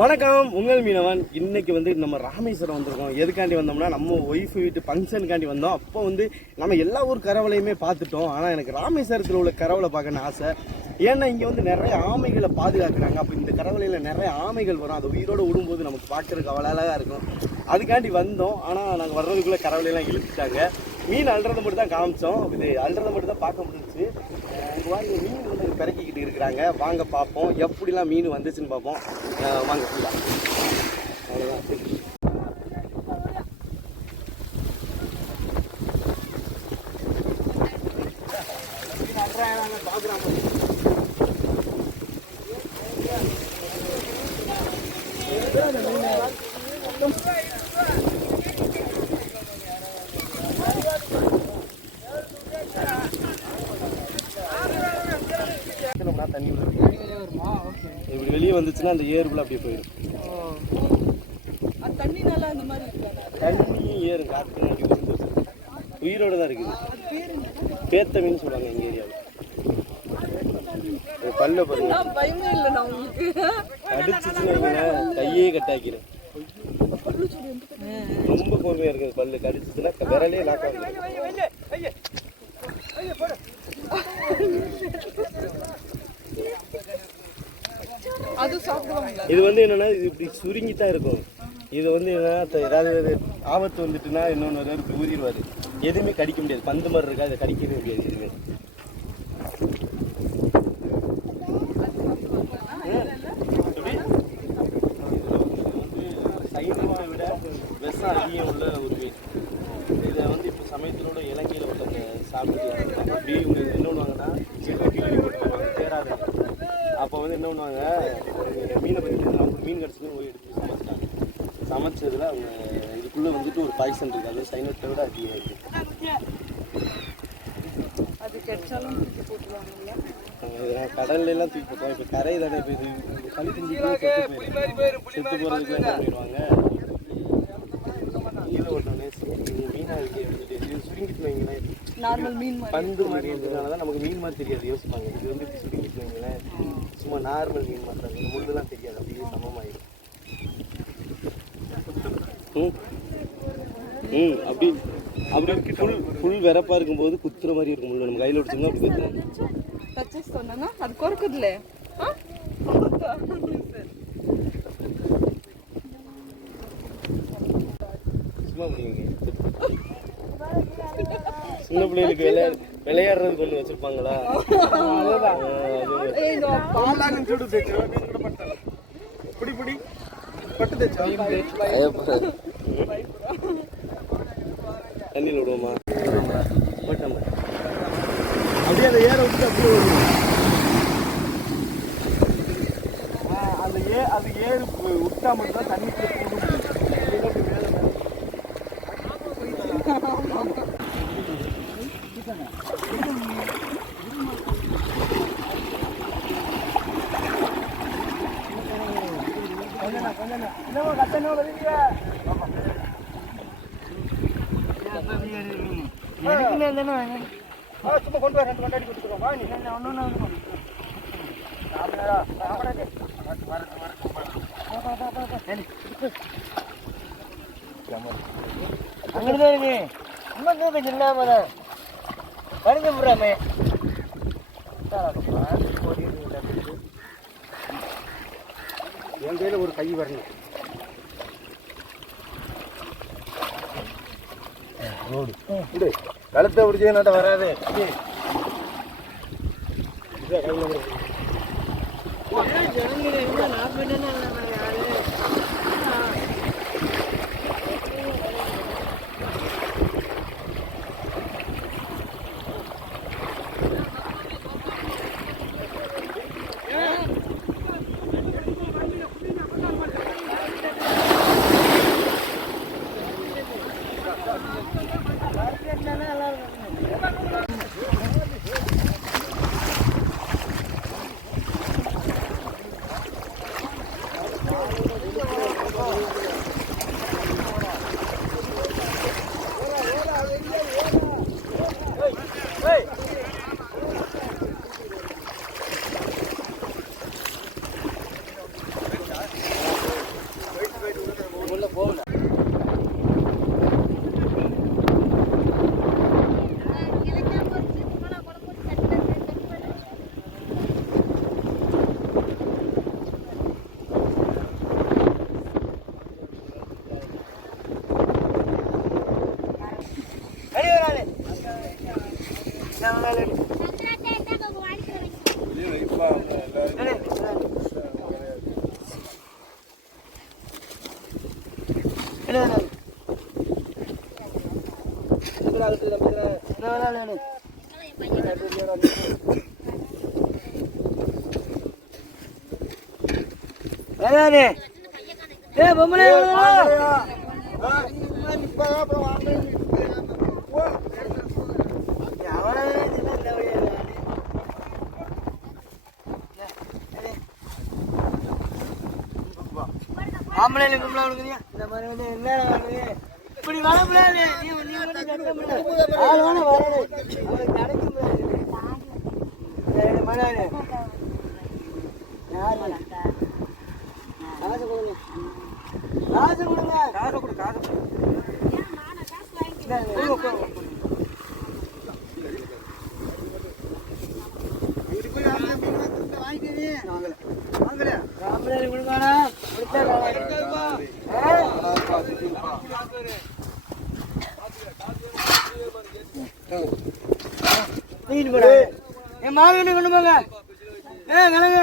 வணக்கம், உங்கள் மீனவன். இன்னைக்கு வந்து நம்ம ராமேஸ்வரம் வந்திருக்கோம். எதுக்காண்டி வந்தோம்னா நம்ம ஒய்ஃப் வீட்டு ஃபங்க்ஷனுக்காண்டி வந்தோம். அப்போ வந்து நம்ம எல்லா ஊர் கரவலையுமே பார்த்துட்டோம். ஆனால் எனக்கு ராமேஸ்வரத்தில் உள்ள கரவலை பார்க்கணும்னு ஆசை. ஏன்னா இங்கே வந்து நிறைய ஆமைகளை பாதுகாக்கிறாங்க. அப்போ இந்த கரவலையில் நிறைய ஆமைகள் வரும். அது உயிரோடு விடும்போது நமக்கு பார்க்கறதுக்கு அவ்வளோ அழகாக இருக்கும். அதுக்காண்டி வந்தோம். ஆனால் நாங்கள் வர்றதுக்குள்ளே கரவலையெல்லாம் இழுத்துட்டாங்க. மீன் அல்றதை மட்டும் தான் காமிச்சோம். இது அல்றதை மட்டும் தான் பார்க்க முடிஞ்சிச்சு. மீன் வந்து பிறக்கிக்கிட்டு இருக்கிறாங்க. வாங்க பார்ப்போம், எப்படிலாம் மீன் வந்துச்சுன்னு பார்ப்போம். வாங்க ஃபுல்லாக அவ்வளோதான். பார்க்குறாங்க. தண்ணி இப்படி வெளியே வந்துச்சுன்னா அந்த ஏருக்குள்ள அப்படியே போயிடும். தண்ணி ஏறு காற்று உயிரோட தான் இருக்குது. பேத்த மீன் சொல்லுவாங்க எங்க ஏரியாவில். பல்ல அடிச்சுச்சுன்னா கையே கட்டாக்கிறேன். ரொம்ப பொறுமையா இருக்குது. பல்லு கடிச்சுச்சுன்னா விரலே லாக் ஆகுது. இது வந்து என்னன்னா இது இப்படி சுருங்கித்தான் இருக்கும். இது வந்து என்ன ஏதாவது ஆபத்து வந்துட்டுன்னா இன்னொன்று இப்படி ஊதிடுவாரு. எதுவுமே கடிக்க முடியாது. பந்து மாதிரி இருக்கா, அதை கடிக்கவே முடியாது. எதுவுமே சைனத்தை விட விஷம் அதிகம் உள்ள ஒரு மீன். இதை வந்து இப்போ சமயத்திலோட இலங்கையில் ஒருத்தவங்க சாப்பிட்டு அப்படியே இவங்க என்ன பண்ணுவாங்கன்னா கீழே போட்டுருவாங்க தேராது. அப்போ வந்து என்ன பண்ணுவாங்க, மீனை பற்றி மீன் கிடச்சின்னு போய் எடுத்து சமைச்சிட்டாங்க. சமைச்சதில் அவங்க இதுக்குள்ளே வந்துட்டு ஒரு பாய்சன் இருக்குது. அது சைனத்தை விட அதிகம் இருக்குது. கடல்ல எல்லாம் தூக்கி போட்டுவாங்க. இப்போ கரை தானே இப்போ இது களி செஞ்சு செத்து போகிறதுக்குலாம் என்ன பண்ணிடுவாங்க, கீழே ஓட்டோன்னே மீனாக இருக்கு சுருங்கிட்டு வைங்களேன். பந்து மாதிரி இருக்கிறதுனால தான் நமக்கு மீன் மாதிரி தெரியாது, யோசிப்பாங்க. இது வந்து இப்படி சுருங்கிட்டு வைங்களேன், சும்மா நார்மல் மீன் மாதிரி தான். இந்த முள்ளுலாம் தெரியாது, அப்படியே சமமாயிடும். அப்படி அப்படி ஃபுல் வெறப்பா இருக்கும்போது குத்துற மாதிரி இருக்கும் முள்ளு. நம்ம கையில் விட்டுச்சோம்னா அப்படி குத்துறோம். அது கொறுக்குதுல்ல சும்மா அப்படிங்க. சின்ன பிள்ளைகளுக்கு விளையாடுறதுக்கு ஒன்று வச்சிருப்பாங்களா? தண்ணியில் விடுவோமா? அப்படியே அந்த ஏரை விட்டு அப்படியே வருவோம். அது ஏறு விட்டா மட்டும் தான் தண்ணி சும்மா கொண்டு வர 2 கொண்டாடி கொடுத்துருவோம். அங்கிட்டுதான் இருக்கு. இன்னும் இல்லாம கணிஞ்ச போடுறாமே. என் கையில் ஒரு கை வரணும். கழுத்தை பிடிச்சி நட்ட வராது. ஆம்பளை கும்பலா கொடுக்குறியா இந்த மாதிரி வந்து என்ன இப்படி வர முடியாது நீ மட்டும் கட்ட முடியாது ஆள் வேணா வரணும் உங்களுக்கு கிடைக்க முடியாது மணி யாரு காசு கொடுங்க காசு கொடுங்க காசு கொடு காசு என் மாடு கொண்டு போங்க கிழங்கு